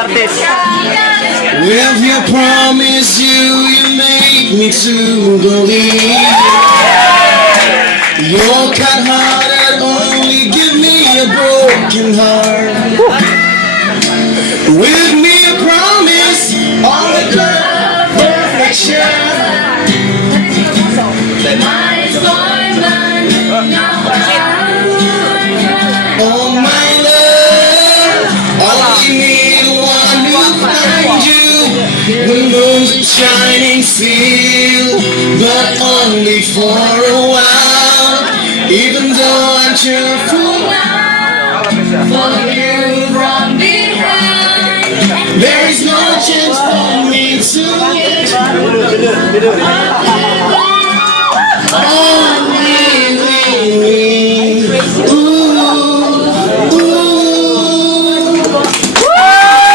With your promise, you make me to believe. You're kind-hearted, only give me a broken heart. With me a promise, all the perfection. Oh my love, only need one who find you. The moon's shining still, but only for a while. Even though I'm cheerful now, follow you from behind. There is no chance for me to get you. Oh,